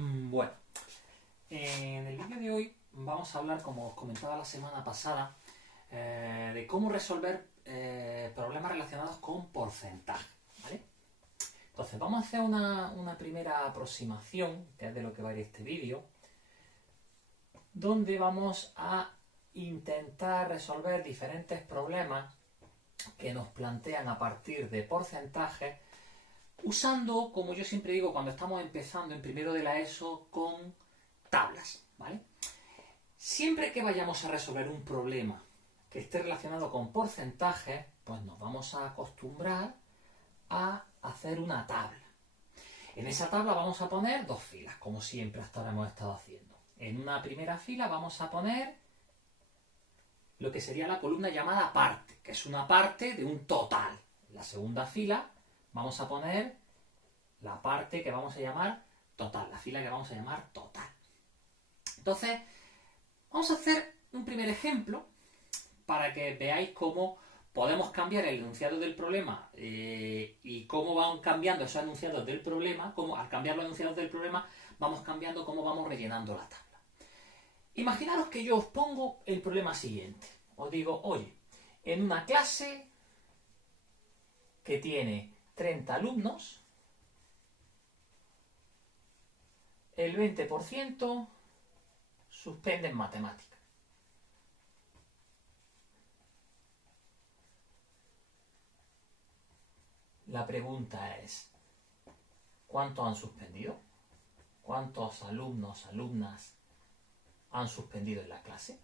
Bueno, en el vídeo de hoy vamos a hablar, como os comentaba la semana pasada, de cómo resolver problemas relacionados con porcentaje, ¿vale? Entonces, vamos a hacer una primera aproximación, que es de lo que va a ir este vídeo, donde vamos a intentar resolver diferentes problemas que nos plantean a partir de porcentajes, usando, como yo siempre digo cuando estamos empezando en primero de la ESO, con tablas, ¿vale? Siempre que vayamos a resolver un problema que esté relacionado con porcentajes, pues nos vamos a acostumbrar a hacer una tabla. En esa tabla vamos a poner dos filas, como siempre hasta ahora hemos estado haciendo. En una primera fila vamos a poner lo que sería la columna llamada parte, que es una parte de un total. En la segunda fila vamos a poner la parte que vamos a llamar total, la fila que vamos a llamar total. Entonces, vamos a hacer un primer ejemplo para que veáis cómo podemos cambiar el enunciado del problema y cómo van cambiando esos enunciados del problema, cómo al cambiar los enunciados del problema vamos cambiando cómo vamos rellenando la tabla. Imaginaros que yo os pongo el problema siguiente. Os digo, oye, en una clase que tiene 30 alumnos, el 20% suspenden matemáticas. La pregunta es, ¿cuántos han suspendido? ¿Cuántos alumnos, alumnas han suspendido en la clase?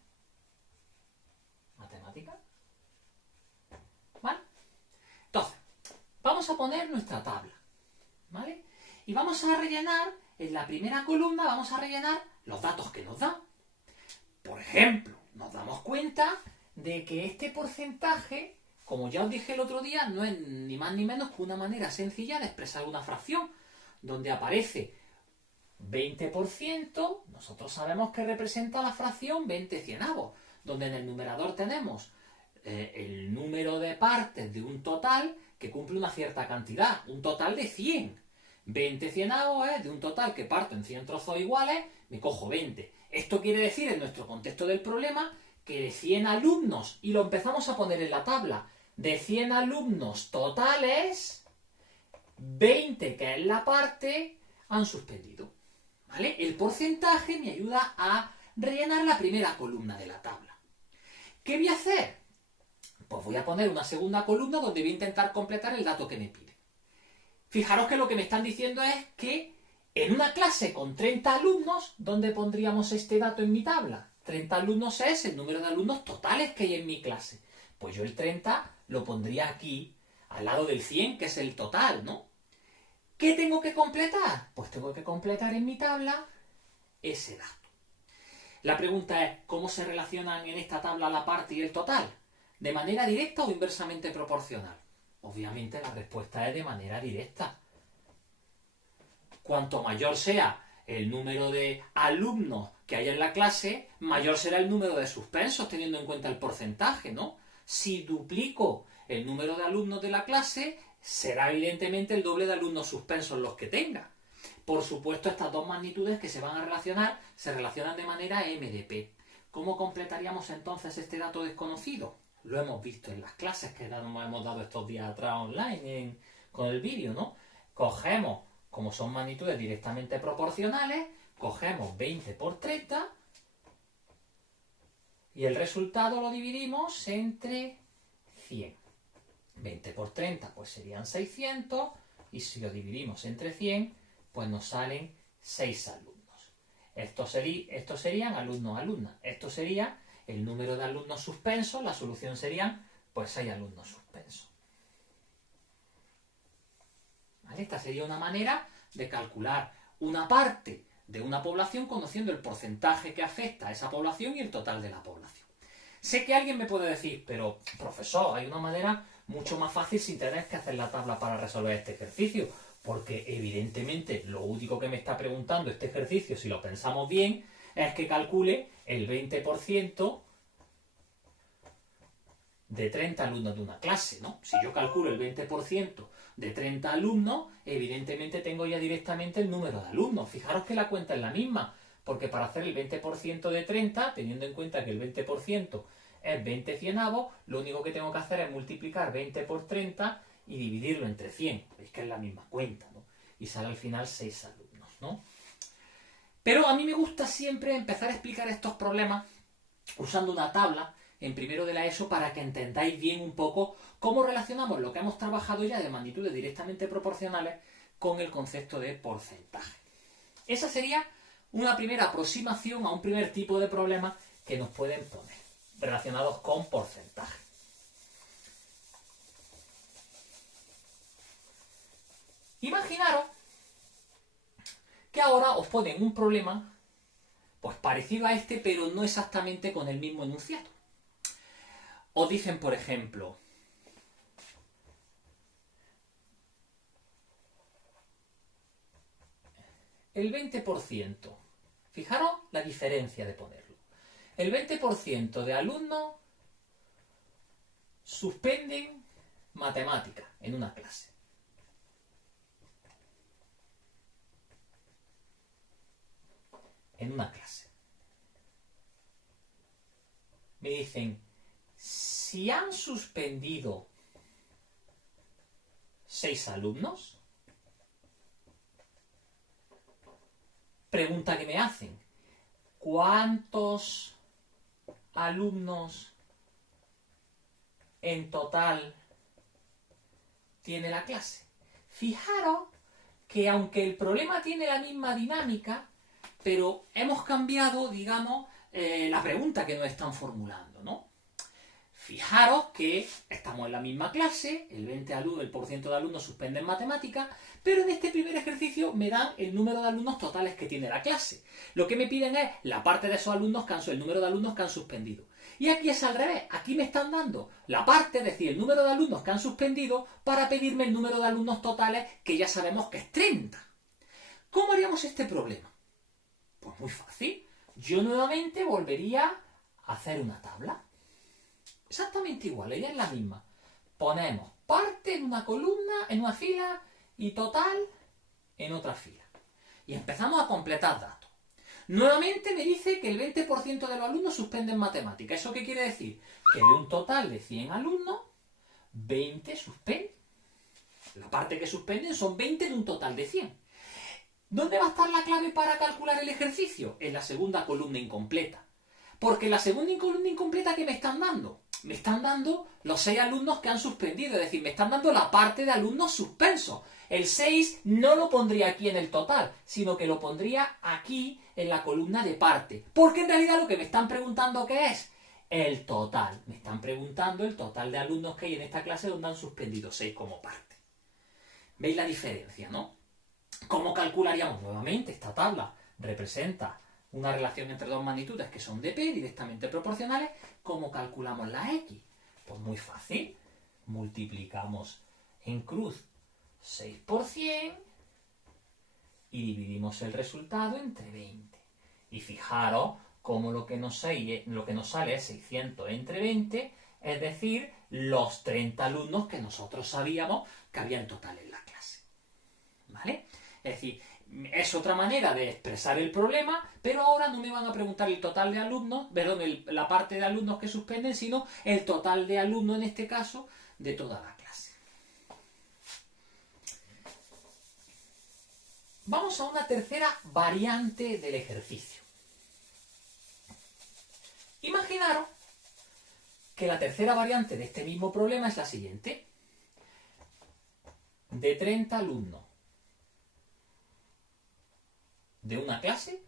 ¿Matemática? ¿Vale? Entonces, vamos a poner nuestra tabla, ¿vale? Y vamos a rellenar, en la primera columna vamos a rellenar los datos que nos da. Por ejemplo, nos damos cuenta de que este porcentaje, como ya os dije el otro día, no es ni más ni menos que una manera sencilla de expresar una fracción, donde aparece 20%, nosotros sabemos que representa la fracción 20 cienavos, donde en el numerador tenemos el número de partes de un total que cumple una cierta cantidad, un total de 100. 20 cienavos es de un total que parto en 100 trozos iguales, me cojo 20. Esto quiere decir, en nuestro contexto del problema, que de 100 alumnos, y lo empezamos a poner en la tabla, de 100 alumnos totales, 20, que es la parte, han suspendido. ¿Vale? El porcentaje me ayuda a rellenar la primera columna de la tabla. ¿Qué voy a hacer? Pues voy a poner una segunda columna donde voy a intentar completar el dato que me pide. Fijaros que lo que me están diciendo es que en una clase con 30 alumnos, ¿dónde pondríamos este dato en mi tabla? 30 alumnos es el número de alumnos totales que hay en mi clase. Pues yo el 30 lo pondría aquí, al lado del 100, que es el total, ¿no? ¿Qué tengo que completar? Pues tengo que completar en mi tabla ese dato. La pregunta es, ¿cómo se relacionan en esta tabla la parte y el total? ¿De manera directa o inversamente proporcional? Obviamente la respuesta es de manera directa. Cuanto mayor sea el número de alumnos que haya en la clase, mayor será el número de suspensos, teniendo en cuenta el porcentaje, ¿no? Si duplico el número de alumnos de la clase, será evidentemente el doble de alumnos suspensos los que tenga. Por supuesto, estas dos magnitudes que se van a relacionar, se relacionan de manera MDP. ¿Cómo completaríamos entonces este dato desconocido? Lo hemos visto en las clases que hemos dado estos días atrás online con el vídeo, ¿no? Cogemos, como son magnitudes directamente proporcionales, cogemos 20 por 30 y el resultado lo dividimos entre 100. 20 por 30 pues serían 600 y si lo dividimos entre 100 pues nos salen 6 alumnos. Estos serían alumnos, alumnas. Esto sería el número de alumnos suspensos, la solución serían pues 6 alumnos suspensos. ¿Vale? Esta sería una manera de calcular una parte de una población conociendo el porcentaje que afecta a esa población y el total de la población. Sé que alguien me puede decir, pero profesor, hay una manera mucho más fácil sin tener que hacer la tabla para resolver este ejercicio, porque evidentemente lo único que me está preguntando este ejercicio, si lo pensamos bien, es que calcule el 20% de 30 alumnos de una clase, ¿no? Si yo calculo el 20% de 30 alumnos, evidentemente tengo ya directamente el número de alumnos. Fijaros que la cuenta es la misma, porque para hacer el 20% de 30, teniendo en cuenta que el 20% es 20 cienavos, lo único que tengo que hacer es multiplicar 20 por 30 y dividirlo entre 100. Veis que es la misma cuenta, ¿no? Y sale al final 6 alumnos, ¿no? Pero a mí me gusta siempre empezar a explicar estos problemas usando una tabla en primero de la ESO para que entendáis bien un poco cómo relacionamos lo que hemos trabajado ya de magnitudes directamente proporcionales con el concepto de porcentaje. Esa sería una primera aproximación a un primer tipo de problema que nos pueden poner relacionados con porcentaje. Imaginaros que ahora os ponen un problema pues parecido a este, pero no exactamente con el mismo enunciado. Os dicen, por ejemplo, el 20%. Fijaros la diferencia de ponerlo. El 20% de alumnos suspenden matemáticas en una clase. En una clase. Me dicen, si han suspendido 6 alumnos, pregunta que me hacen, ¿cuántos alumnos en total tiene la clase? Fijaros que aunque el problema tiene la misma dinámica, pero hemos cambiado, digamos, la pregunta que nos están formulando, ¿no? Fijaros que estamos en la misma clase, el 20% de alumnos suspenden matemáticas, pero en este primer ejercicio me dan el número de alumnos totales que tiene la clase. Lo que me piden es la parte de esos alumnos el número de alumnos que han suspendido. Y aquí es al revés, aquí me están dando la parte, es decir, el número de alumnos que han suspendido, para pedirme el número de alumnos totales, que ya sabemos que es 30. ¿Cómo haríamos este problema? Pues muy fácil. Yo nuevamente volvería a hacer una tabla. Exactamente igual, ella es la misma. Ponemos parte en una columna, en una fila, y total en otra fila. Y empezamos a completar datos. Nuevamente me dice que el 20% de los alumnos suspenden matemáticas. ¿Eso qué quiere decir? Que de un total de 100 alumnos, 20 suspenden. La parte que suspenden son 20 de un total de 100. ¿Dónde va a estar la clave para calcular el ejercicio? En la segunda columna incompleta. Porque en la segunda columna incompleta, ¿qué me están dando? Me están dando los 6 alumnos que han suspendido, es decir, me están dando la parte de alumnos suspensos. El 6 no lo pondría aquí en el total, sino que lo pondría aquí en la columna de parte. Porque en realidad lo que me están preguntando, ¿qué es? El total. Me están preguntando el total de alumnos que hay en esta clase donde han suspendido 6 como parte. ¿Veis la diferencia, no? ¿Cómo calcularíamos nuevamente esta tabla? Representa una relación entre dos magnitudes que son de P, directamente proporcionales. ¿Cómo calculamos la X? Pues muy fácil. Multiplicamos en cruz 6 por 100 y dividimos el resultado entre 20. Y fijaros cómo lo que nos sale es 600 entre 20, es decir, los 30 alumnos que nosotros sabíamos que había en total en la clase. ¿Vale? Es decir, es otra manera de expresar el problema, pero ahora no me van a preguntar el total de alumnos, la parte de alumnos que suspenden, sino el total de alumnos, en este caso, de toda la clase. Vamos a una tercera variante del ejercicio. Imaginaros que la tercera variante de este mismo problema es la siguiente. De 30 alumnos de una clase,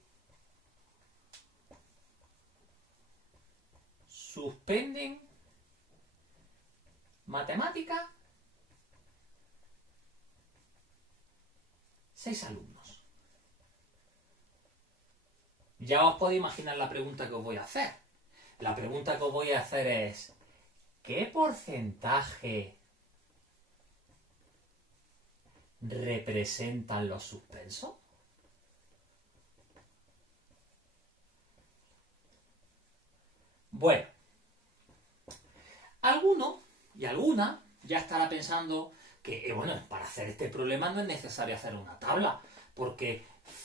suspenden matemática 6 alumnos. Ya os podéis imaginar la pregunta que os voy a hacer. La pregunta que os voy a hacer es, ¿qué porcentaje representan los suspensos? Bueno, alguno y alguna ya estará pensando que, bueno, para hacer este problema no es necesario hacer una tabla, porque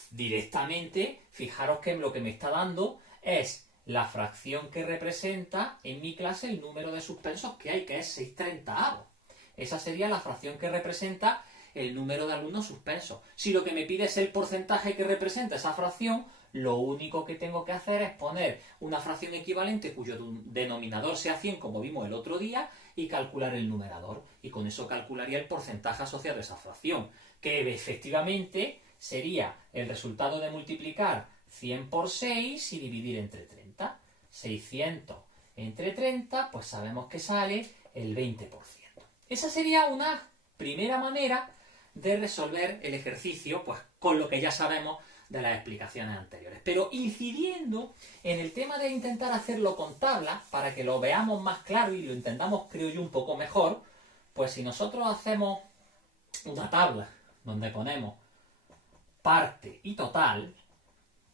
directamente, fijaros que lo que me está dando es la fracción que representa en mi clase el número de suspensos que hay, que es 6/30. Esa sería la fracción que representa el número de alumnos suspensos. Si lo que me pide es el porcentaje que representa esa fracción, lo único que tengo que hacer es poner una fracción equivalente cuyo denominador sea 100, como vimos el otro día, y calcular el numerador. Y con eso calcularía el porcentaje asociado a esa fracción, que efectivamente sería el resultado de multiplicar 100 por 6 y dividir entre 30. 600 entre 30, pues sabemos que sale el 20%. Esa sería una primera manera de resolver el ejercicio, pues con lo que ya sabemos de las explicaciones anteriores. Pero incidiendo en el tema de intentar hacerlo con tablas, para que lo veamos más claro y lo entendamos, creo yo, un poco mejor, pues si nosotros hacemos una tabla donde ponemos parte y total,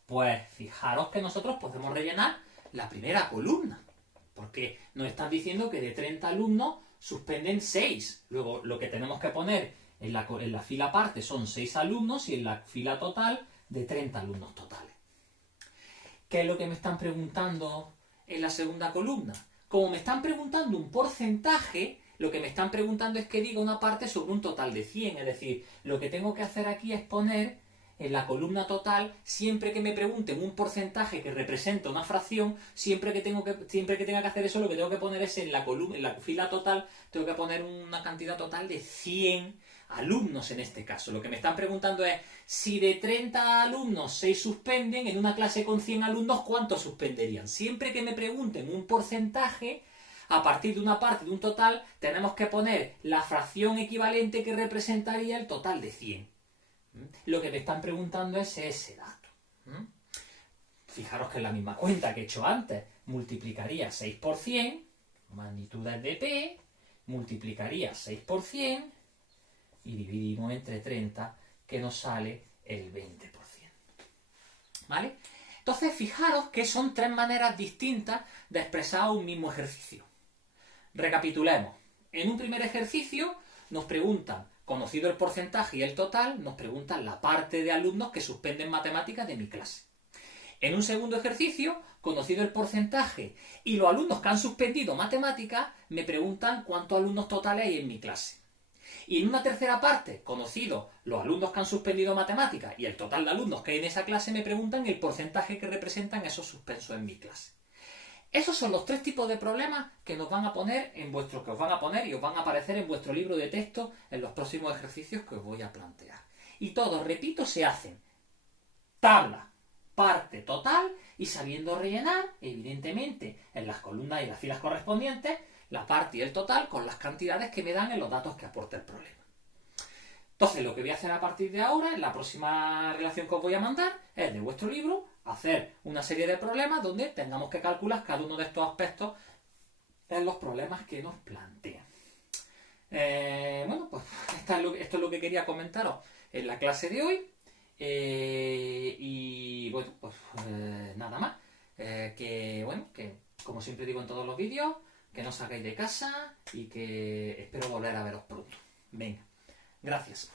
pues fijaros que nosotros podemos rellenar la primera columna, porque nos están diciendo que de 30 alumnos suspenden 6. Luego lo que tenemos que poner en la fila parte son 6 alumnos y en la fila total de 30 alumnos totales. ¿Qué es lo que me están preguntando en la segunda columna? Como me están preguntando un porcentaje, lo que me están preguntando es que diga una parte sobre un total de 100. Es decir, lo que tengo que hacer aquí es poner en la columna total, siempre que me pregunten un porcentaje que representa una fracción, siempre que tenga que hacer eso, lo que tengo que poner es en la fila total, tengo que poner una cantidad total de 100 alumnos en este caso. Lo que me están preguntando es, si de 30 alumnos 6 suspenden, en una clase con 100 alumnos, ¿cuántos suspenderían? Siempre que me pregunten un porcentaje, a partir de una parte de un total, tenemos que poner la fracción equivalente que representaría el total de 100. Lo que me están preguntando es ese dato. Fijaros que es la misma cuenta que he hecho antes. Multiplicaría 6 por 100, magnitudes de P, multiplicaría 6 por 100 y dividimos entre 30, que nos sale el 20%. ¿Vale? Entonces, fijaros que son 3 maneras distintas de expresar un mismo ejercicio. Recapitulemos. En un primer ejercicio nos preguntan, conocido el porcentaje y el total, nos preguntan la parte de alumnos que suspenden matemáticas de mi clase. En un segundo ejercicio, conocido el porcentaje y los alumnos que han suspendido matemáticas, me preguntan cuántos alumnos totales hay en mi clase. Y en una tercera parte, conocido los alumnos que han suspendido matemáticas y el total de alumnos que hay en esa clase, me preguntan el porcentaje que representan esos suspensos en mi clase. Esos son los 3 tipos de problemas que nos van a poner y os van a aparecer en vuestro libro de texto en los próximos ejercicios que os voy a plantear. Y todos, repito, se hacen tabla, parte, total, y sabiendo rellenar, evidentemente, en las columnas y las filas correspondientes, la parte y el total con las cantidades que me dan en los datos que aporta el problema. Entonces, lo que voy a hacer a partir de ahora, en la próxima relación que os voy a mandar, es de vuestro libro hacer una serie de problemas donde tengamos que calcular cada uno de estos aspectos en los problemas que nos plantean. Bueno, pues esto es lo que quería comentaros en la clase de hoy. Y bueno, pues nada más. Que como siempre digo en todos los vídeos, que no salgáis de casa y que espero volver a veros pronto. Venga, gracias.